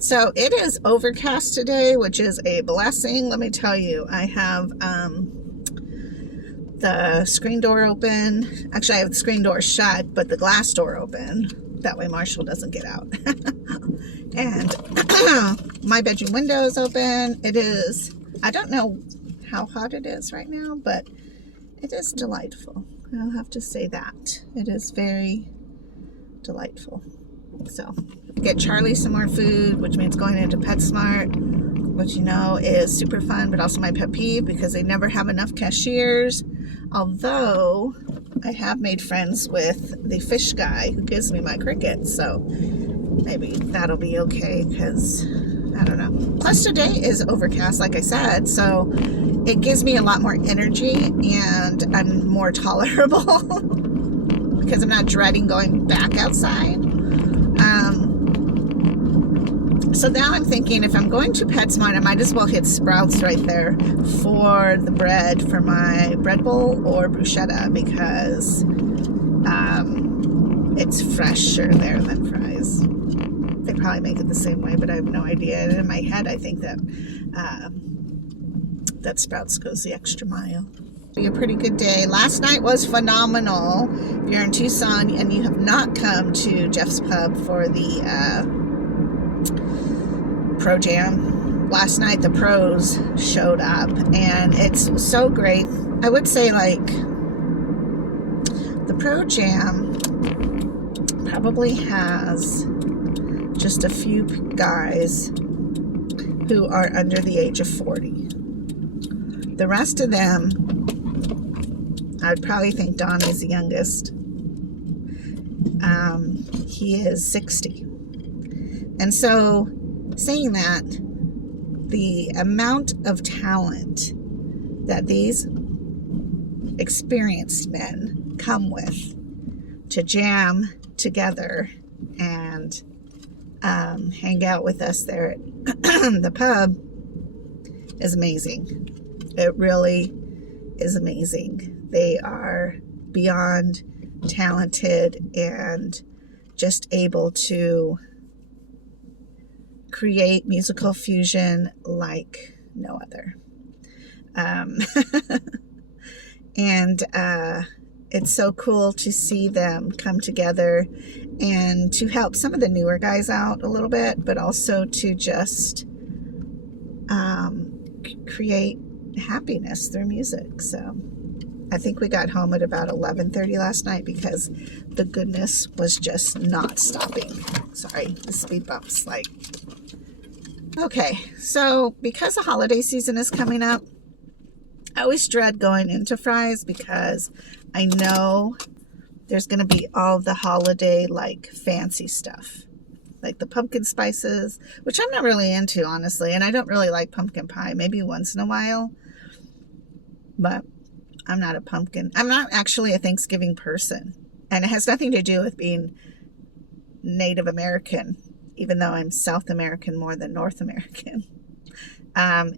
So it is overcast today, which is a blessing. Let me tell you, I have the screen door open. Actually, I have the screen door shut, but the glass door open. That way Marshall doesn't get out. And my bedroom window is open. It is, I don't know how hot it is right now, but it is delightful. I'll have to say that. It is very delightful. So, get Charlie some more food, which means going into PetSmart, which you know is super fun, but also my pet peeve because they never have enough cashiers. Although, I have made friends with the fish guy who gives me my crickets, so maybe that'll be okay because, I don't know. Plus today is overcast, like I said, so it gives me a lot more energy and I'm more tolerable because I'm not dreading going back outside. So now I'm thinking if I'm going to PetSmart, I might as well hit Sprouts right there for the bread for my bread bowl or bruschetta because it's fresher there than fries. They probably make it the same way, but I have no idea. And in my head, I think that that Sprouts goes the extra mile. Be a pretty good day. Last night was phenomenal. If you're in Tucson and you have not come to Jeff's Pub for the Pro Jam, last night the pros showed up and it's so great. I would say like the Pro Jam probably has just a few guys who are under the age of 40. The rest of them, I'd probably think Donnie's the youngest. He is 60. And so, saying that, the amount of talent that these experienced men come with to jam together and hang out with us there at the pub is amazing. It really is amazing. They are beyond talented and just able to create musical fusion like no other. And it's so cool to see them come together and to help some of the newer guys out a little bit, but also to just create happiness through music. So I think we got home at about 11:30 last night because the goodness was just not stopping. Sorry, the speed bumps. Okay, so because the holiday season is coming up, I always dread going into Fry's because I know there's going to be all the holiday fancy stuff. Like the pumpkin spices, which I'm not really into, honestly. And I don't really like pumpkin pie, maybe once in a while. But I'm not actually a Thanksgiving person. And it has nothing to do with being Native American, even though I'm South American more than North American.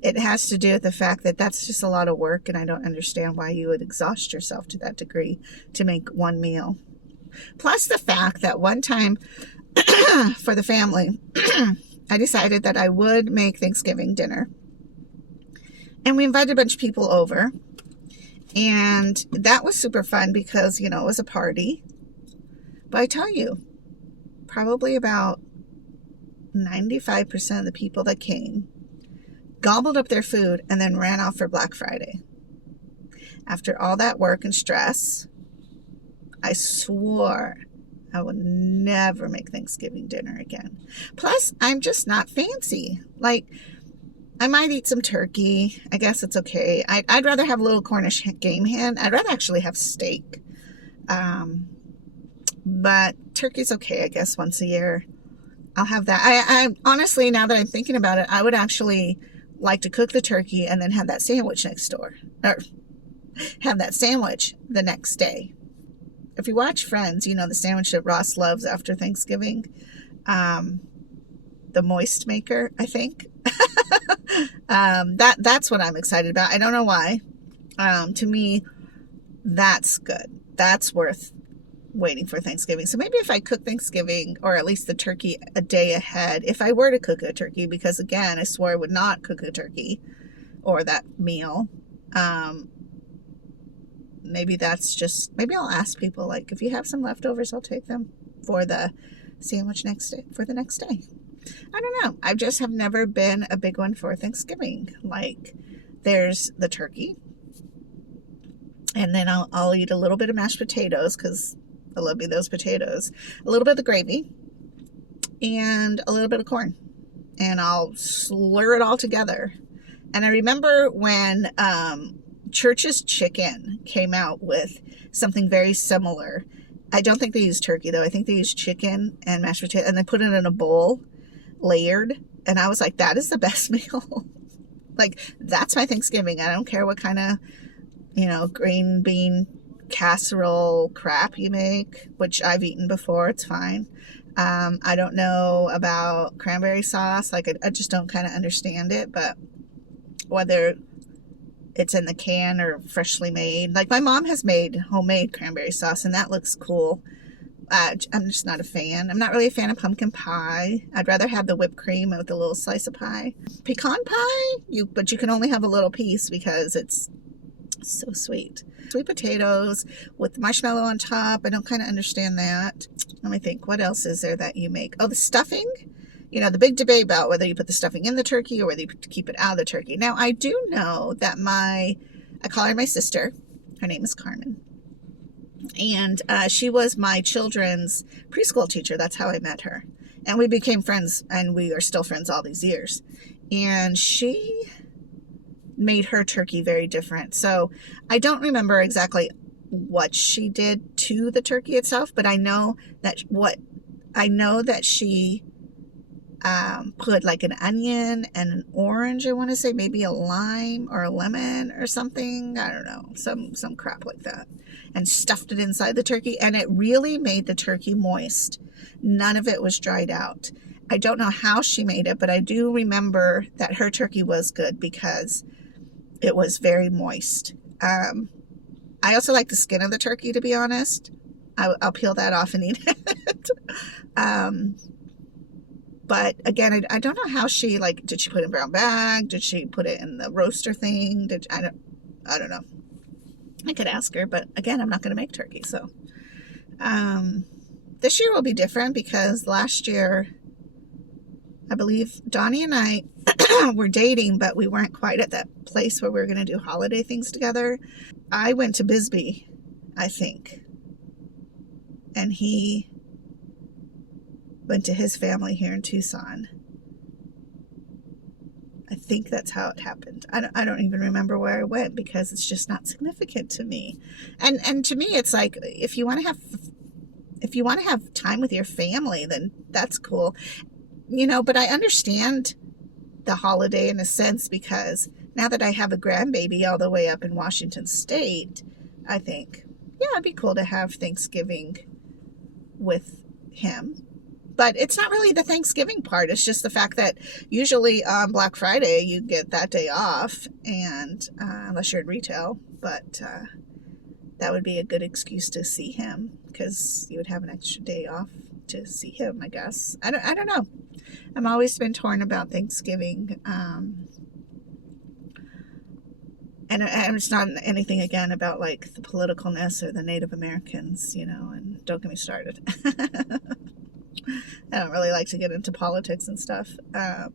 It has to do with the fact that that's just a lot of work, and I don't understand why you would exhaust yourself to that degree to make one meal. Plus the fact that one time for the family, I decided that I would make Thanksgiving dinner. And we invited a bunch of people over. And that was super fun because, it was a party. But I tell you, probably about 95% of the people that came gobbled up their food and then ran off for Black Friday. After all that work and stress, I swore I would never make Thanksgiving dinner again. Plus, I'm just not fancy. I might eat some turkey. I guess it's okay. I'd rather have a little Cornish game hen. I'd rather actually have steak. But turkey's okay, I guess, once a year. I'll have that. I honestly, now that I'm thinking about it, I would actually like to cook the turkey and then have that sandwich next door. Or have that sandwich the next day. If you watch Friends, you know the sandwich that Ross loves after Thanksgiving. The moist maker, I think. That's what I'm excited about. I don't know why. To me, that's good. That's worth waiting for Thanksgiving. So maybe if I cook Thanksgiving, or at least the turkey, a day ahead, if I were to cook a turkey, because again, I swore I would not cook a turkey or that meal. Maybe that's just, maybe I'll ask people, like, if you have some leftovers, I'll take them for the sandwich for the next day. I don't know. I just have never been a big one for Thanksgiving. Like, there's the turkey, and then I'll eat a little bit of mashed potatoes, because I love me those potatoes, a little bit of the gravy, and a little bit of corn, and I'll slur it all together. And I remember when Church's Chicken came out with something very similar. I don't think they used turkey, though. I think they used chicken and mashed potato, and they put it in a bowl, layered, and I was like, that is the best meal. Like, that's my Thanksgiving. I don't care what kind of, green bean casserole crap you make, which I've eaten before. It's fine. I don't know about cranberry sauce. Like, I just don't kind of understand it, but whether it's in the can or freshly made. Like, my mom has made homemade cranberry sauce, and that looks cool. I'm just not a fan. I'm not really a fan of pumpkin pie. I'd rather have the whipped cream with a little slice of pie. Pecan pie, but you can only have a little piece because it's so sweet. Sweet potatoes with marshmallow on top. I don't kind of understand that. Let me think. What else is there that you make? Oh, the stuffing. The big debate about whether you put the stuffing in the turkey or whether you keep it out of the turkey. Now, I do know that I call her my sister. Her name is Carmen. And she was my children's preschool teacher. That's how I met her. And we became friends, and we are still friends all these years. And she made her turkey very different. So I don't remember exactly what she did to the turkey itself, but I know that she put like an onion and an orange, I want to say, maybe a lime or a lemon or something. I don't know, some crap like that, and stuffed it inside the turkey, and it really made the turkey moist. None of it was dried out. I don't know how she made it, but I do remember that her turkey was good because it was very moist. I also like the skin of the turkey, to be honest. I'll peel that off and eat it. But again, I don't know how she, did she put it in a brown bag? Did she put it in the roaster thing? I don't know. I could ask her, but again, I'm not going to make turkey. So this year will be different because last year, I believe Donnie and I were dating, but we weren't quite at that place where we were going to do holiday things together. I went to Bisbee, I think, and he went to his family here in Tucson. I think that's how it happened. I don't even remember where I went because it's just not significant to me. And to me, it's like, if you want to have time with your family, then that's cool. But I understand the holiday in a sense, because now that I have a grandbaby all the way up in Washington State, I think, yeah, it'd be cool to have Thanksgiving with him. But it's not really the Thanksgiving part. It's just the fact that usually on Black Friday, you get that day off, and unless you're in retail, but that would be a good excuse to see him, because you would have an extra day off to see him, I guess. I don't know. I've always been torn about Thanksgiving. And it's not anything, again, about like the politicalness or the Native Americans, and don't get me started. I don't really like to get into politics and stuff, but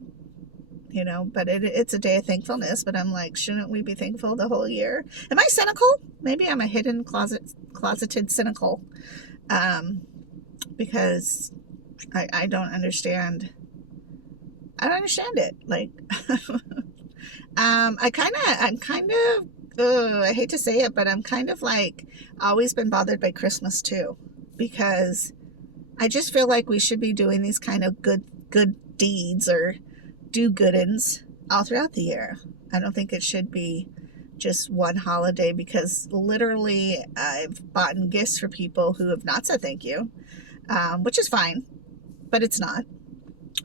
it's a day of thankfulness. But I'm like, shouldn't we be thankful the whole year? Am I cynical? Maybe I'm a hidden closeted cynical, because I don't understand. I don't understand it. Like, I hate to say it, but I'm kind of like always been bothered by Christmas too, because I just feel like we should be doing these kind of good deeds or do-goodins all throughout the year. I don't think it should be just one holiday, because literally I've bought gifts for people who have not said thank you, which is fine, but it's not.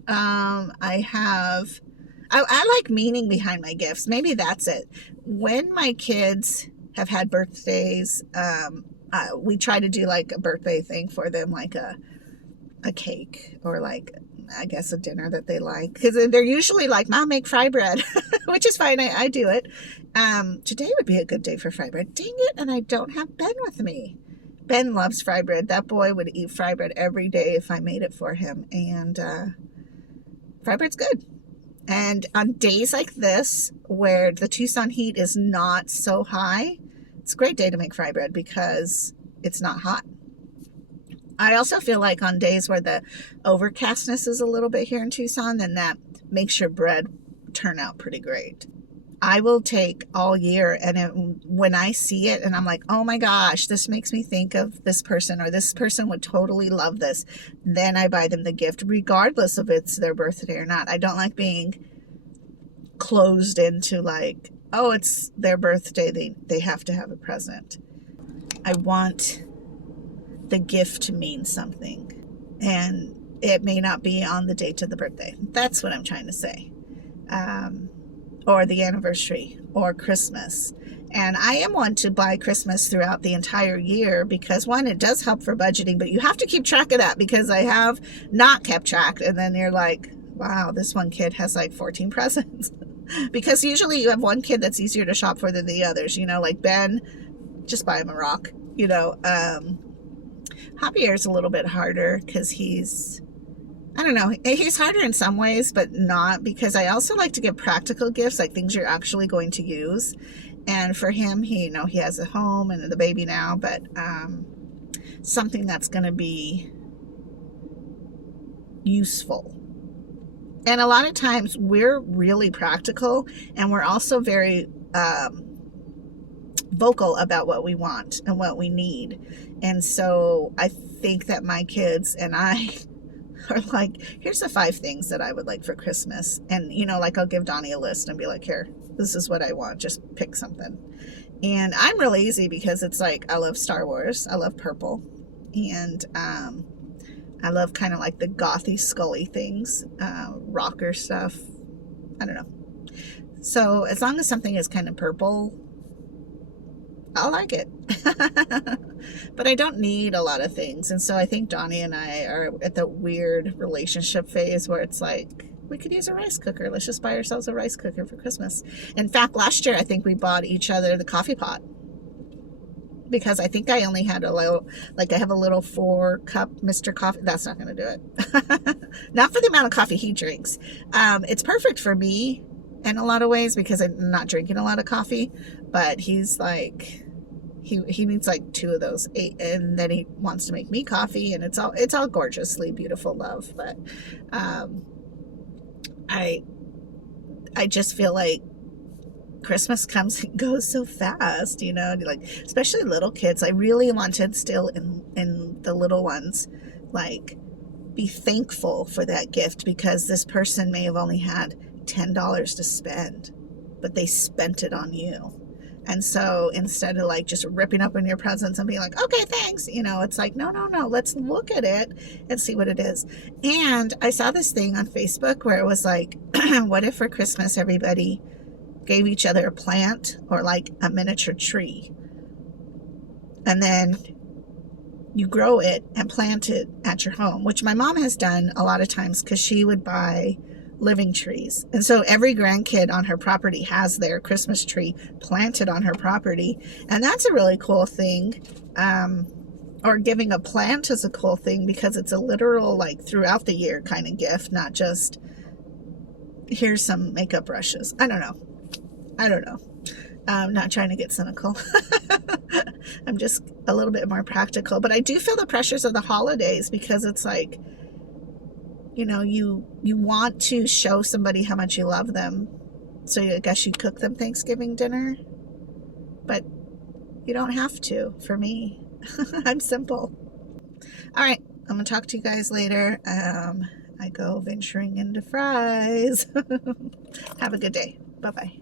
I like meaning behind my gifts. Maybe that's it. When my kids have had birthdays, we try to do like a birthday thing for them, like a cake, or like, I guess, a dinner that they like, because they're usually like, Mom, make fry bread, which is fine. I do it. Today would be a good day for fry bread. Dang it, and I don't have Ben with me. Ben loves fry bread. That boy would eat fry bread every day if I made it for him, and fry bread's good. And on days like this, where the Tucson heat is not so high, it's a great day to make fry bread because it's not hot. I also feel like on days where the overcastness is a little bit here in Tucson, then that makes your bread turn out pretty great. I will take all year, and when I see it and I'm like, oh my gosh, this makes me think of this person, or this person would totally love this, then I buy them the gift, regardless of it's their birthday or not. I don't like being closed into like, oh, it's their birthday, they have to have a present. I want the gift to mean something, and it may not be on the date of the birthday. That's what I'm trying to say. Or the anniversary, or Christmas. And I am one to buy Christmas throughout the entire year because, one, it does help for budgeting, but you have to keep track of that, because I have not kept track, and then you're like, wow, this one kid has like 14 presents. Because usually you have one kid that's easier to shop for than the others, you know, like Ben, just buy him a rock, you know. Javier's a little bit harder because he's, I don't know, he's harder in some ways, but not, because I also like to give practical gifts, like things you're actually going to use. And for him, he, you know, he has a home and the baby now, but something that's going to be useful. And a lot of times we're really practical, and we're also very vocal about what we want and what we need. And so I think that my kids and I are like, here's the 5 things that I would like for Christmas. And, you know, like I'll give Donnie a list and be like, here, this is what I want. Just pick something. And I'm really easy because it's like, I love Star Wars. I love purple. And I love kind of like the gothy, scully things, rocker stuff. I don't know. So as long as something is kind of purple, I'll like it. But I don't need a lot of things. And so I think Donnie and I are at the weird relationship phase where it's like, we could use a rice cooker. Let's just buy ourselves a rice cooker for Christmas. In fact, last year, I think we bought each other the coffee pot, because I think I only had a little, like I have a little 4-cup Mr. Coffee. That's not going to do it. Not for the amount of coffee he drinks. It's perfect for me in a lot of ways because I'm not drinking a lot of coffee, but he's like, he needs like 2 of those, 8, and then he wants to make me coffee, and it's all gorgeously beautiful love. But I just feel like Christmas comes and goes so fast, you know, like, especially little kids. I really want to instill in the little ones, like, be thankful for that gift, because this person may have only had $10 to spend, but they spent it on you. And so instead of like just ripping up in your presents and being like, okay, thanks, you know, it's like, no, let's look at it and see what it is. And I saw this thing on Facebook where it was like, what if for Christmas everybody gave each other a plant or like a miniature tree, and then you grow it and plant it at your home, which my mom has done a lot of times because she would buy living trees. And so every grandkid on her property has their Christmas tree planted on her property. And that's a really cool thing. Or giving a plant is a cool thing because it's a literal, like, throughout the year kind of gift, not just here's some makeup brushes. I don't know. I'm not trying to get cynical. I'm just a little bit more practical. But I do feel the pressures of the holidays because it's like, you know, you want to show somebody how much you love them. So I guess you cook them Thanksgiving dinner. But you don't have to, for me. I'm simple. All right. I'm going to talk to you guys later. I go venturing into fries. Have a good day. Bye-bye.